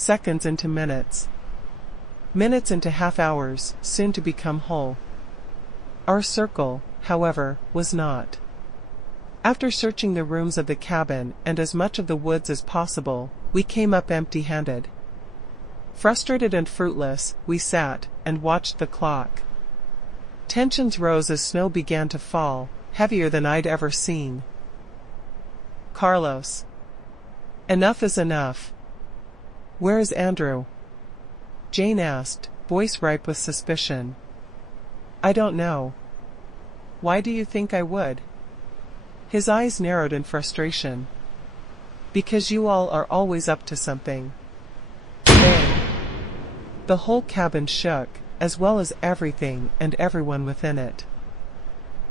seconds into minutes. Minutes into half hours, soon to become whole. Our circle, however, was not. After searching the rooms of the cabin and as much of the woods as possible, we came up empty-handed. Frustrated and fruitless, we sat and watched the clock. Tensions rose as snow began to fall, heavier than I'd ever seen. Carlos. Enough is enough. Where is Andrew? Jane asked, voice ripe with suspicion. I don't know. Why do you think I would? His eyes narrowed in frustration. Because you all are always up to something. Bang! The whole cabin shook, as well as everything and everyone within it.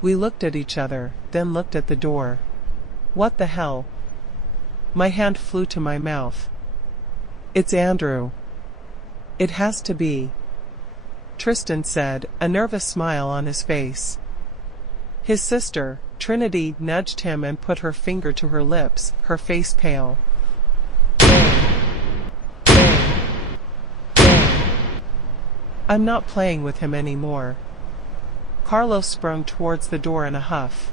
We looked at each other, then looked at the door. What the hell? My hand flew to my mouth. It's Andrew. It has to be. Tristan said, a nervous smile on his face. His sister, Trinity, nudged him and put her finger to her lips, her face pale. Bang! Bang! Bang! I'm not playing with him anymore. Carlos sprung towards the door in a huff.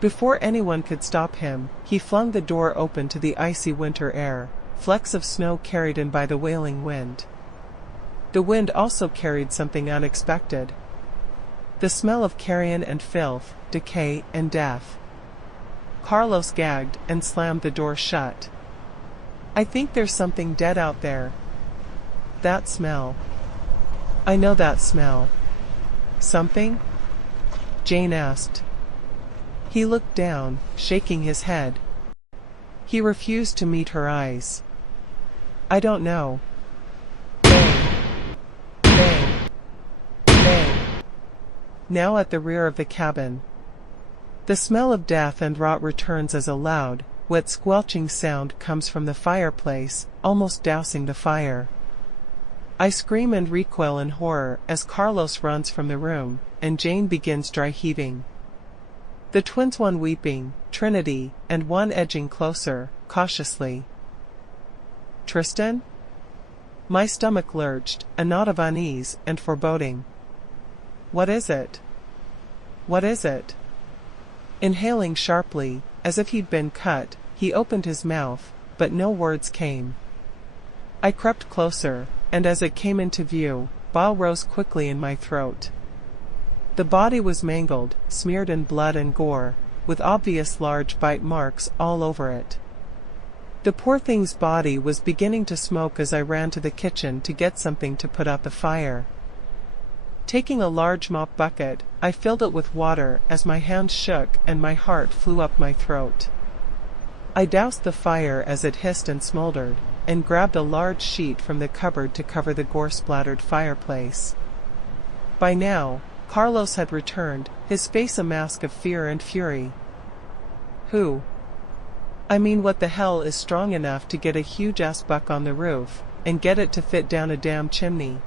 Before anyone could stop him, he flung the door open to the icy winter air, flecks of snow carried in by the wailing wind. The wind also carried something unexpected. The smell of carrion and filth, decay and death. Carlos gagged and slammed the door shut. I think there's something dead out there. That smell. I know that smell. Something? Jane asked. He looked down, shaking his head. He refused to meet her eyes. I don't know. Bang! Bang! Bang! Now at the rear of the cabin. The smell of death and rot returns as a loud, wet squelching sound comes from the fireplace, almost dousing the fire. I scream and recoil in horror as Carlos runs from the room, and Jane begins dry heaving. The twins, one weeping, Trinity, and one edging closer, cautiously. Tristan? My stomach lurched, a knot of unease and foreboding. What is it? What is it? Inhaling sharply, as if he'd been cut, he opened his mouth, but no words came. I crept closer, and as it came into view, bile rose quickly in my throat. The body was mangled, smeared in blood and gore, with obvious large bite marks all over it. The poor thing's body was beginning to smoke as I ran to the kitchen to get something to put out the fire. Taking a large mop bucket, I filled it with water as my hands shook and my heart flew up my throat. I doused the fire as it hissed and smoldered, and grabbed a large sheet from the cupboard to cover the gore-splattered fireplace. By now, Carlos had returned, his face a mask of fear and fury. Who? I mean, what the hell is strong enough to get a huge-ass buck on the roof, and get it to fit down a damn chimney?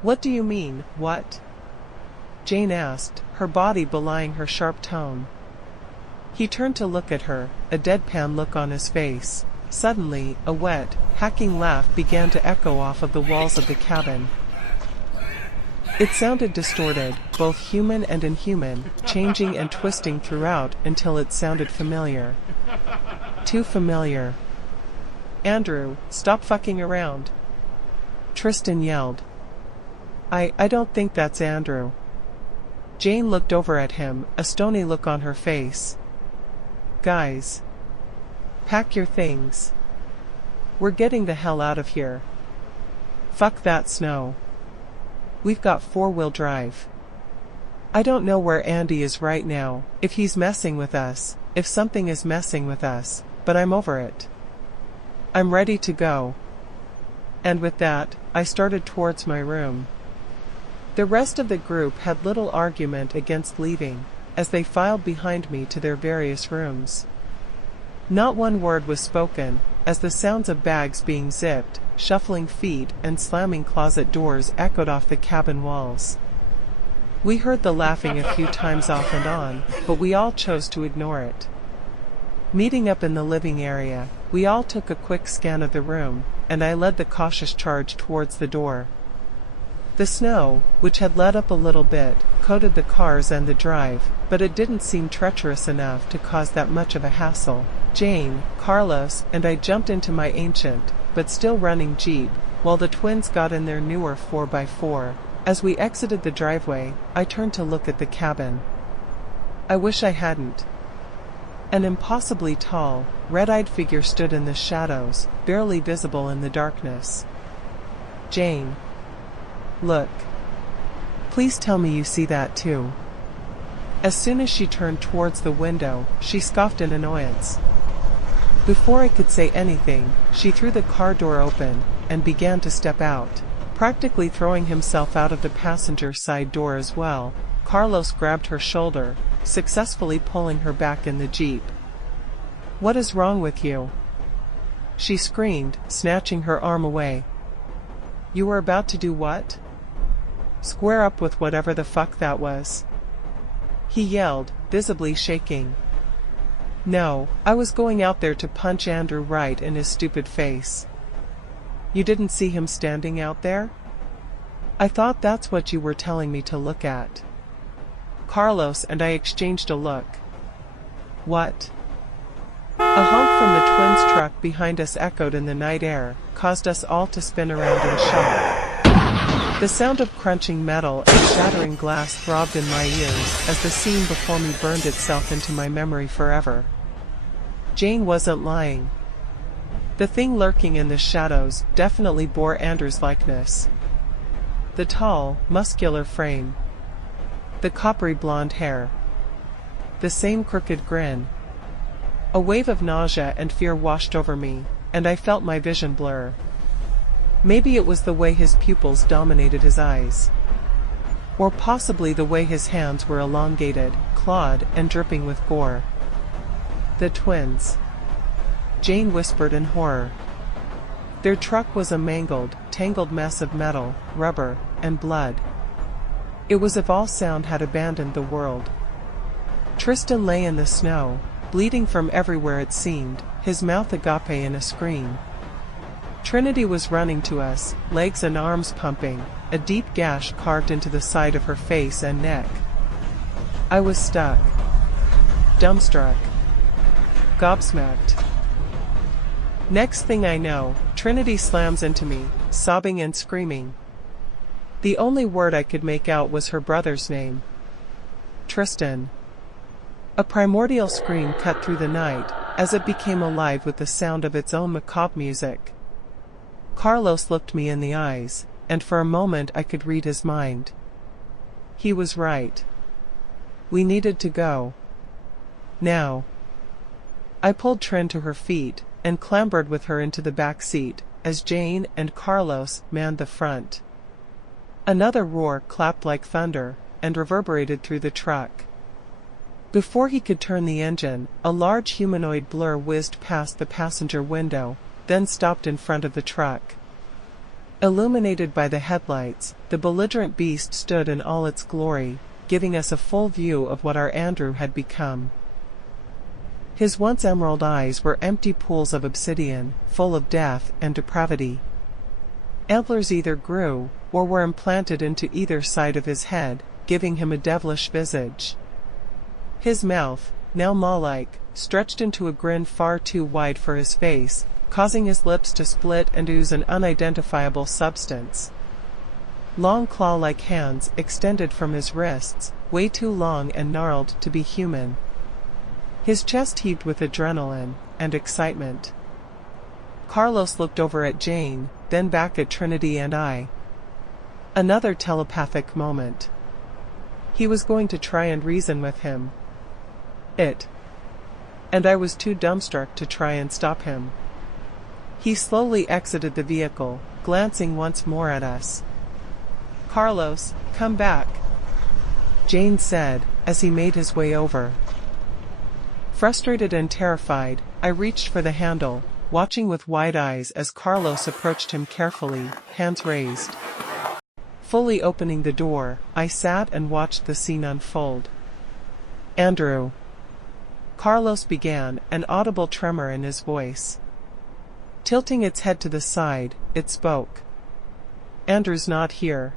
What do you mean, what? Jane asked, her body belying her sharp tone. He turned to look at her, a deadpan look on his face. Suddenly, a wet, hacking laugh began to echo off of the walls of the cabin. It sounded distorted, both human and inhuman, changing and twisting throughout until it sounded familiar. Too familiar. Andrew, stop fucking around. Tristan yelled. I don't think that's Andrew. Jane looked over at him, a stony look on her face. Guys. Pack your things. We're getting the hell out of here. Fuck that snow. We've got four-wheel drive. I don't know where Andy is right now, if he's messing with us, if something is messing with us, but I'm over it. I'm ready to go. And with that, I started towards my room. The rest of the group had little argument against leaving, as they filed behind me to their various rooms. Not one word was spoken, as the sounds of bags being zipped, shuffling feet, and slamming closet doors echoed off the cabin walls. We heard the laughing a few times off and on, but we all chose to ignore it. Meeting up in the living area, we all took a quick scan of the room, and I led the cautious charge towards the door. The snow, which had let up a little bit, coated the cars and the drive, but it didn't seem treacherous enough to cause that much of a hassle. Jane, Carlos, and I jumped into my ancient, but still running Jeep, while the twins got in their newer 4x4. As we exited the driveway, I turned to look at the cabin. I wish I hadn't. An impossibly tall, red-eyed figure stood in the shadows, barely visible in the darkness. Jane. Look. Please tell me you see that too. As soon as she turned towards the window, she scoffed in annoyance. Before I could say anything, she threw the car door open and began to step out, practically throwing himself out of the passenger side door as well. Carlos grabbed her shoulder, successfully pulling her back in the Jeep. What is wrong with you? She screamed, snatching her arm away. You were about to do what? Square up with whatever the fuck that was. He yelled, visibly shaking. No, I was going out there to punch Andrew right in his stupid face. You didn't see him standing out there? I thought that's what you were telling me to look at. Carlos and I exchanged a look. What? A honk from the twins' truck behind us echoed in the night air, caused us all to spin around in shock. The sound of crunching metal and shattering glass throbbed in my ears as the scene before me burned itself into my memory forever. Jane wasn't lying. The thing lurking in the shadows definitely bore Andrew's likeness. The tall, muscular frame. The coppery blonde hair. The same crooked grin. A wave of nausea and fear washed over me, and I felt my vision blur. Maybe it was the way his pupils dominated his eyes. Or possibly the way his hands were elongated, clawed, and dripping with gore. The twins. Jane whispered in horror. Their truck was a mangled, tangled mess of metal, rubber, and blood. It was as if all sound had abandoned the world. Tristan lay in the snow, bleeding from everywhere it seemed, his mouth agape in a scream. Trinity was running to us, legs and arms pumping, a deep gash carved into the side of her face and neck. I was stuck. Dumbstruck. Gobsmacked. Next thing I know, Trinity slams into me, sobbing and screaming. The only word I could make out was her brother's name. Tristan. A primordial scream cut through the night, as it became alive with the sound of its own macabre music. Carlos looked me in the eyes, and for a moment I could read his mind. He was right. We needed to go. Now. I pulled Trin to her feet, and clambered with her into the back seat, as Jane and Carlos manned the front. Another roar clapped like thunder, and reverberated through the truck. Before he could turn the engine, a large humanoid blur whizzed past the passenger window, then stopped in front of the truck. Illuminated by the headlights, the belligerent beast stood in all its glory, giving us a full view of what our Andrew had become. His once emerald eyes were empty pools of obsidian, full of death and depravity. Antlers either grew, or were implanted into either side of his head, giving him a devilish visage. His mouth, now maw-like, stretched into a grin far too wide for his face, causing his lips to split and ooze an unidentifiable substance. Long claw-like hands extended from his wrists, way too long and gnarled to be human. His chest heaved with adrenaline and excitement. Carlos looked over at Jane, then back at Trinity and I. Another telepathic moment. He was going to try and reason with him. And I was too dumbstruck to try and stop him. He slowly exited the vehicle, glancing once more at us. Carlos, come back, Jane said, as he made his way over. Frustrated and terrified, I reached for the handle, watching with wide eyes as Carlos approached him carefully, hands raised. Fully opening the door, I sat and watched the scene unfold. Andrew. Carlos began, an audible tremor in his voice. Tilting its head to the side, it spoke. Andrew's not here.